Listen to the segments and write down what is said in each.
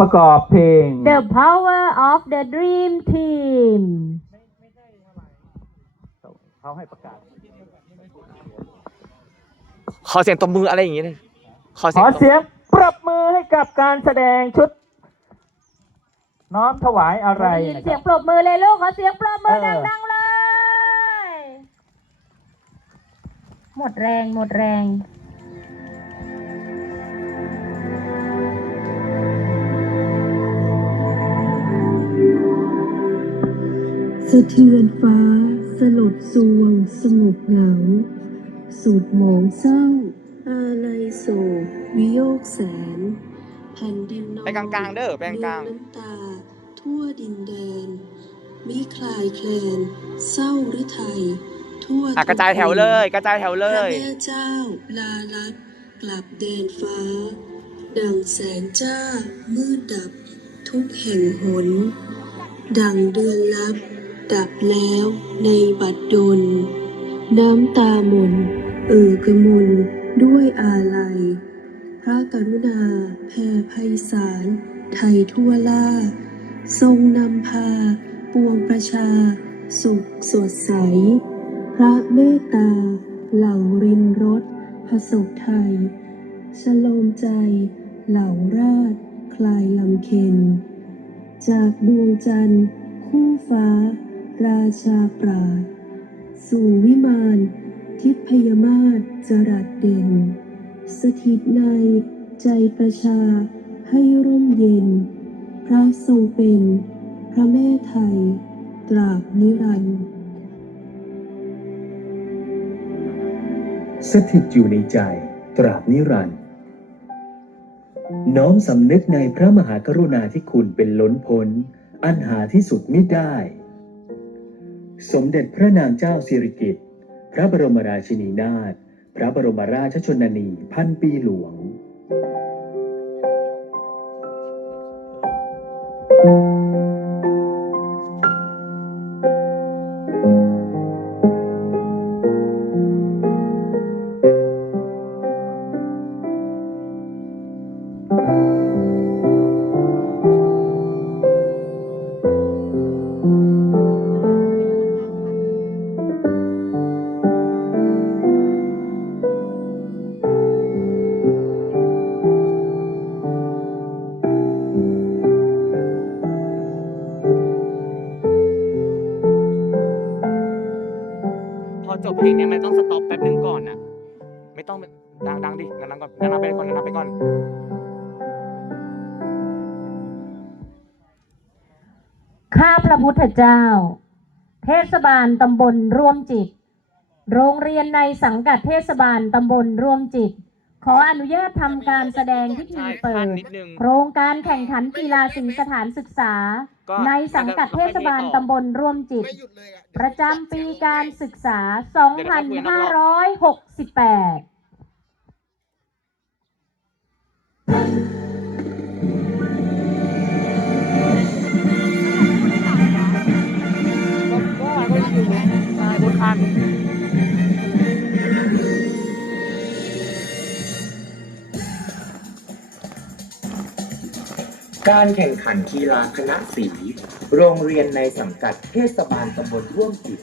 ประกอบเพลง The Power of the Dream Team เขาให้ประกาศ ขอเสียงตบมืออะไรอย่างงี้เลยขอขเสียองตบเสียงปรบมือให้กับการแสดงชุด น้อมถวายอะไรได้ยินนะคเสียรังบ ปรบมือเลยลูกขอเสียงปรบมือเออ ดังๆเลย หมดแรงหมดแรง สะเทือนฟ้า สลดสวง สงบเหงา สูดหมองเศร้า อาลัยโศกวิโยกแสน แผ่นดินนองไปกลางๆเด้อไปกลางเลือดน้ำตา ทั่วดินแดน มิคลายแคลน เศร้าหรือไทย ทั่วๆอะกระจายแถวเลย กระจายแถวเลพระย แม่เจ้าลาลับกลับแดนฟ้า ดังแสงจ้ามืดดับ ทุกแห่งหน ดังเดือนลับ ดับแล้วในบัดดล น้ำตาหมนเอ่อกระมนด้วยอาลัย พระกรุณาแผ่ไพศาลไทยทั่วล่า ทรงนำพา ปวงประชา สุขสดใส พระเมตตา เหล่ารินรสผสกไทย ชโลมใจ เหล่าราช คลายลำเค็น จากดวงจันทร์คู่ฟ้า ราชาปราดสู่วิมาน ทิพยมาศจรัสเด่น สถิตในใจประชาให้ร่มเย็น พระทรงเป็น พระแม่ไทย ตราบนิรันดร์สถิตอยู่ในใจตราบนิรันดร์น้อมสำนึกในพระมหากรุณาธิคุณเป็นล้นพ้น อันหาที่สุดมิได้ สมเด็จพระนางเจ้าสิริกิติ์ พระบรมราชินีนาถ พระบรมราชชนนีพันปีหลวง เพลงเนี้ยมันต้องสต็อปแป๊บนึงก่อนนะไม่ต้องดังดังๆดิดังๆก่อนดังๆไปก่อนดังๆไปก่อน ข้าพระพุทธเจ้า เทศบาลตำบลร่วมจิต โรงเรียนในสังกัดเทศบาลตำบลร่วมจิต ขออนุญาตทำการแสดงพิธีเปิใช่ขั้ดนนิดนึงโครงการแข่งขันกีฬาสีสถานศึกษาก็ในสังกัดเทศบาลตำบลร่วมจิต ไม่หยุดเลยอะประจำปีการศึกษา 2568 การแข่งขันกีฬาคณะสี โรงเรียนในสังกัดเทศบาลตำบลร่วมจิต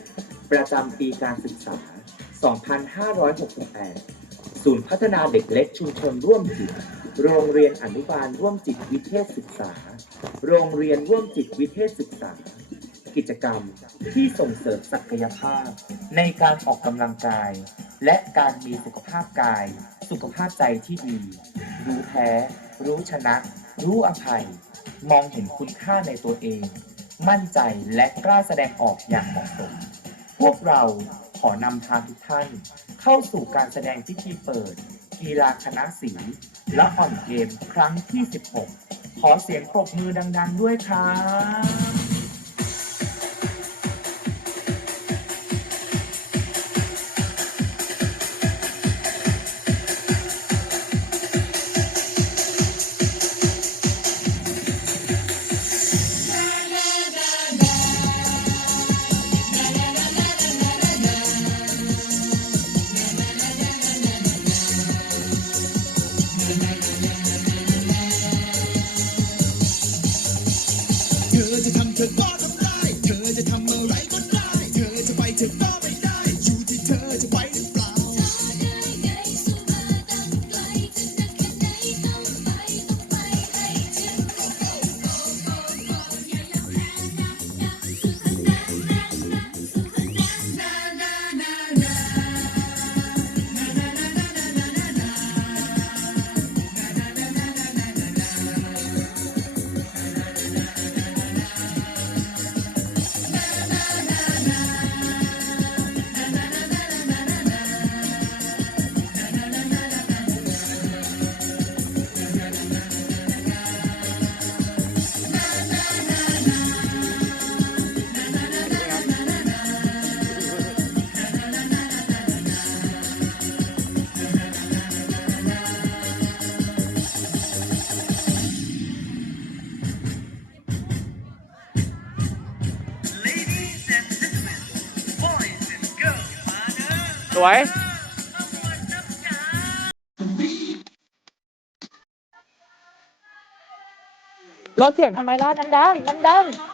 ประจำปีการศึกษา 2568 ศูนย์พัฒนาเด็กเล็กชุมชนร่วมจิต โรงเรียนอนุบาลร่วมจิตวิเทศศึกษา โรงเรียนร่วมจิตวิเทศศึกษา กิจกรรมที่ส่งเสริมศักยภาพ ในการออกกำลังกาย และการมีสุขภาพกาย สุขภาพใจที่ดี รู้แพ้ รู้ชนะ รู้อภัย มองเห็นคุณค่าในตัวเอง มั่นใจและกล้าแสดงออกอย่างเหมาะสม พวกเราขอนำพาทุกท่าน เข้าสู่การแสดงพิธีเปิด กีฬาคณะสีและอ่อนเกมครั้งที่ 16 ขอเสียงปรบมือดัง ๆ ด้วยครับ วย ลดเสียงทำไมล่ะดังๆดังๆ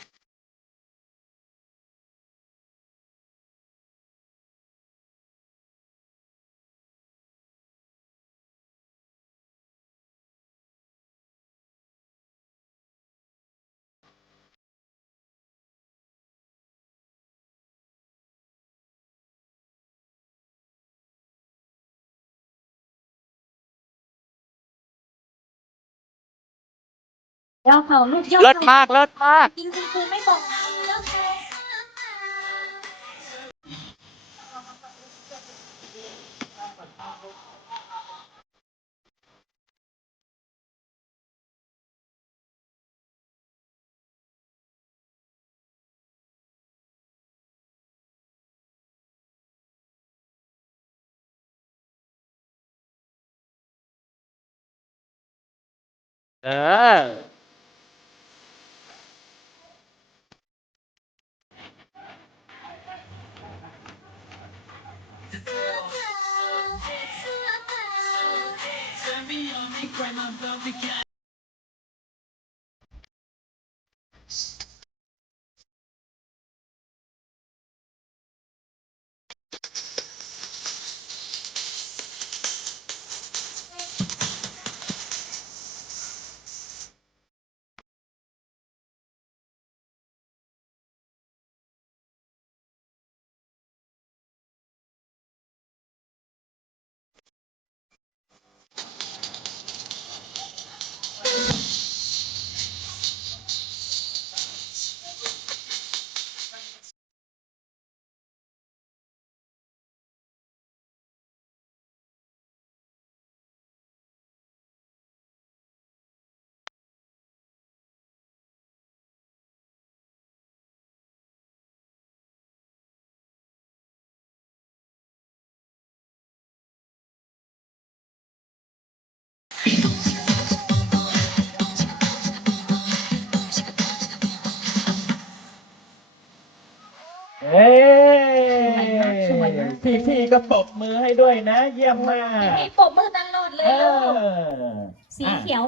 ย อดเขาลูกยอดเลิศมากเลิศมาก จริงคุณครูไม่บอกเลิศเขาเออ Grandma, love me, เอ้สวยมาก พี่พี่ๆก็ปรบมือให้ด้วยนะ เยี่ยมมากให้ปรบมือตลอดเลเอยลูกอสีเขียว